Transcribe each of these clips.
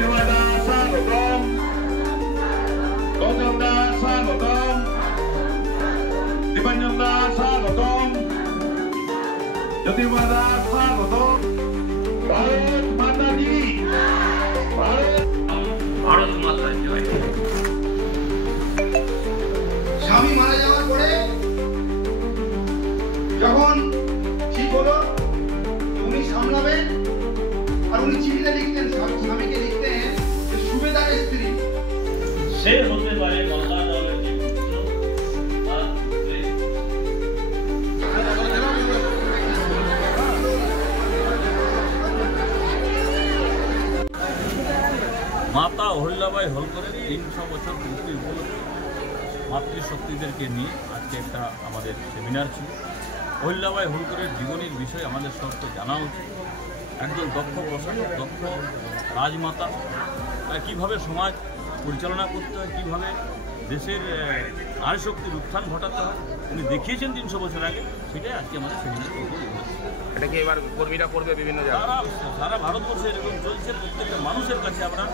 জ্যোতির্ময় দাস স্বাগতম, গৌতম দাস স্বাগতম, দীপাঞ্জন দাস স্বাগতম, জ্যোতির্ময় দাস স্বাগতম। ভারত মাতা কি, ভারত মাতা জয়। স্বামী মারা যাওয়ার পরে যখন ঠিক হলো উনি সামলাবেন, আর উনি চিঠিটা লিখতেন, স্বামীকে লিখতেন যে সুবেদারের স্ত্রী সে হতে পারে মাতা দলের যে পুত্র বা পুত্রী। মাতা অহিল্যাবাই হোলকরের 300 বছর পূর্তি উপলক্ষে মাতৃশক্তিদেরকে নিয়ে আজকে একটা আমাদের সেমিনার ছিল। অহিল্যাবাই হোলকরের জীবনীর বিষয়ে আমাদের সবকে জানা উচিত। একজন দক্ষ প্রশাসক, দক্ষ রাজমাতা, কীভাবে সমাজ পরিচালনা করতে হয়, কীভাবে দেশের নারী শক্তির উত্থান ঘটাতে হয় উনি দেখিয়েছেন 300 বছর আগে। সেটাই আজকে আমাদের সেমিনার। এটা কি এবার কর্মীরা করবে বিভিন্ন জায়গায়? সারা ভারতবর্ষে এরকম চলছে। প্রত্যেকটা মানুষের কাছে আমরা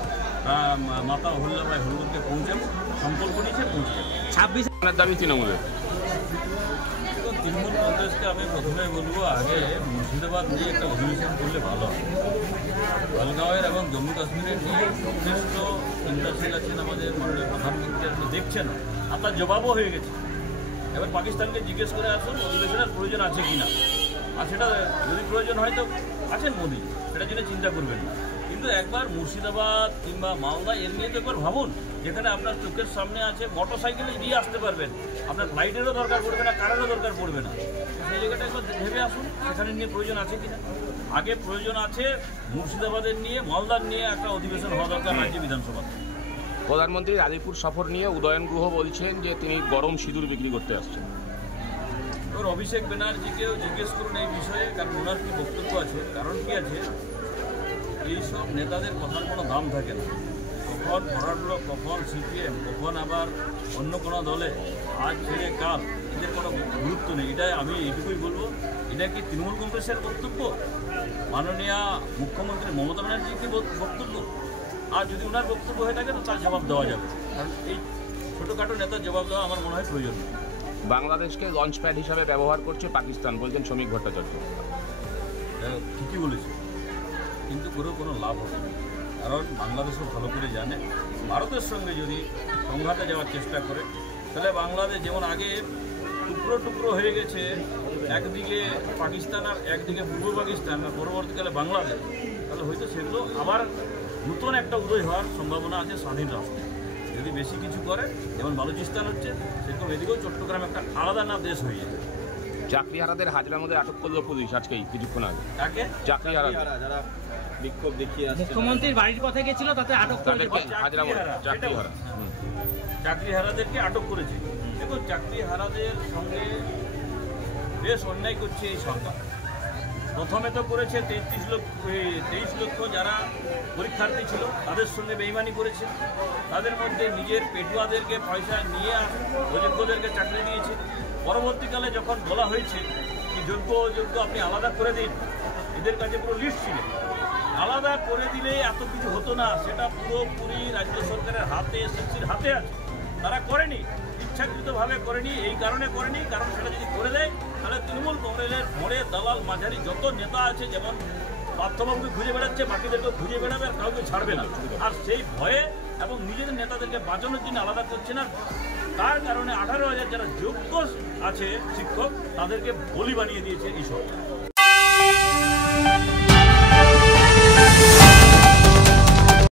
মাতা অহিল্যাবাই হোলকরকে পৌঁছাবো, সংকল্প নিয়েছে পৌঁছে যাবো। 26 দাবি তৃণমূলের। তৃণমূল কংগ্রেসকে আমি প্রথমে বলবো, আগে মুর্শিদাবাদ নিয়ে একটা অধিবেশন করলে ভালো হয়। জলগাঁওয়ের এবং জম্মু কাশ্মীরের নিয়ে যথেষ্ট চিন্তাশীল আছেন আমাদের মাননীয় প্রধানমন্ত্রী, আপনি দেখছেন, আপনার জবাবও হয়ে গেছে। এবার পাকিস্তানকে জিজ্ঞেস করে আসুন অধিবেশনের প্রয়োজন আছে কিনা, আর সেটা যদি প্রয়োজন হয় তো আছেন মোদি, সেটার জন্য চিন্তা করবেন না। কিন্তু একবার মুর্শিদাবাদ কিংবা মালদা এর নিয়ে তো একবার ভাবুন, যেখানে আপনার চোখের সামনে আছে, মোটর সাইকেলে দিয়ে আসতে পারবেন, আপনার ফ্লাইটেরও দরকার পড়বে না, কারেরও দরকার পড়বে না। সেই জায়গাটা একবার ভেবে আসুন সেখানে নিয়ে প্রয়োজন আছে কিনা। আগে প্রয়োজন আছে মুর্শিদাবাদের নিয়ে, মালদার নিয়ে একটা অধিবেশন হওয়া দরকার রাজ্য বিধানসভা। প্রধানমন্ত্রী রাজীবপুর সফর নিয়ে উদয়ন গুহ বলছেন যে তিনি গরম সিঁদুর বিক্রি করতে আসছেন। ওর অভিষেক ব্যানার্জিকেও জিজ্ঞেস করুন এই বিষয়ে, কারণ ওনার কি বক্তব্য আছে। কারণ কি আছে, এইসব নেতাদের কথার কোনো দাম থাকে না। কখন ফরওয়ার্ড ব্লক, কখন সিপিএম, কখন আবার অন্য কোনো দলে, আজ ছেড়ে কাল, এদের কোনো গুরুত্ব নেই। এটাই আমি এইটুকুই বলবো, এটা কি তৃণমূল কংগ্রেসের বক্তব্য, মাননীয় মুখ্যমন্ত্রী মমতা ব্যানার্জির কি বক্তব্য? আর যদি ওনার বক্তব্য হয়ে থাকে তো তার জবাব দেওয়া যাবে, কারণ এই ছোটোখাটো নেতার জবাব দেওয়া আমার মনে হয় প্রয়োজন। বাংলাদেশকে লঞ্চ প্যাড হিসাবে ব্যবহার করছে পাকিস্তান, বলছেন শ্রমিক ভট্টাচার্য। ঠিকই বলেছে, কিন্তু কোনো লাভ হবে না। কারণ বাংলাদেশও ভালো করে জানে, ভারতের সঙ্গে যদি সংঘাতে যাওয়ার চেষ্টা করে তাহলে বাংলাদেশ যেমন আগে টুকরো টুকরো হয়ে গেছে, একদিকে পাকিস্তান আর একদিকে পূর্ব পাকিস্তান আর পরবর্তীকালে বাংলাদেশ, তাহলে হয়তো সেগুলো আবার নতুন একটা উদয় হওয়ার সম্ভাবনা আছে স্বাধীন রাষ্ট্রে। যদি বেশি কিছু করে, যেমন বালুচিস্তান হচ্ছে, সেরকম এদিকেও চট্টগ্রাম একটা আলাদা না দেশ হয়ে যাবে। চাকরিহারাদের হাজরার মধ্যে আটক করলো পুলিশ আজকেই কিছুক্ষণ আগে। তাকে চাকরিহারা যারা বিক্ষোভ দেখিয়ে আসছে, মুখ্যমন্ত্রীর বাড়ির কথা গেছিল, তাতে আটক তাদেরকে চাকরিহারাদেরকে আটক করেছে। দেখুন, চাকরিহারাদের সঙ্গে বেশ অন্যায় করছে এই সরকার। প্রথমে তো করেছে 23 লক্ষ যারা পরীক্ষার্থী ছিল তাদের সঙ্গে বেইমানি করেছে, তাদের মধ্যে নিজের পেটুয়াদেরকে পয়সা নিয়ে অযোগ্যদেরকে চাকরি দিয়েছে। পরবর্তীকালে যখন বলা হয়েছে কি যোগ্য অযোগ্য আপনি আলাদা করে দিন, এদের কাছে পুরো লিস্ট ছিল, আলাদা করে দিলে এত কিছু হতো না। সেটা পুরোপুরি রাজ্য সরকারের হাতে, এসএসসির হাতে আছে, তারা করেনি, ইচ্ছাকৃতভাবে করেনি। এই কারণে করেনি, কারণ সেটা যদি করে দেয় তাহলে তৃণমূল কংগ্রেসের মোড়ে দালাল মাঝারি যত নেতা আছে, যেমন পার্থবাবুকে খুঁজে বেড়াচ্ছে, বাকিদেরকেও খুঁজে বেড়াবে, আর কাউকে ছাড়বে না। আর সেই ভয়ে এবং নিজেদের নেতাদেরকে বাঁচানোর জন্য আলাদা করছে না। তার কারণে 18,000 যারা যোগ্য আছে শিক্ষক, তাদেরকে বলি বানিয়ে দিয়েছে এই সরকার।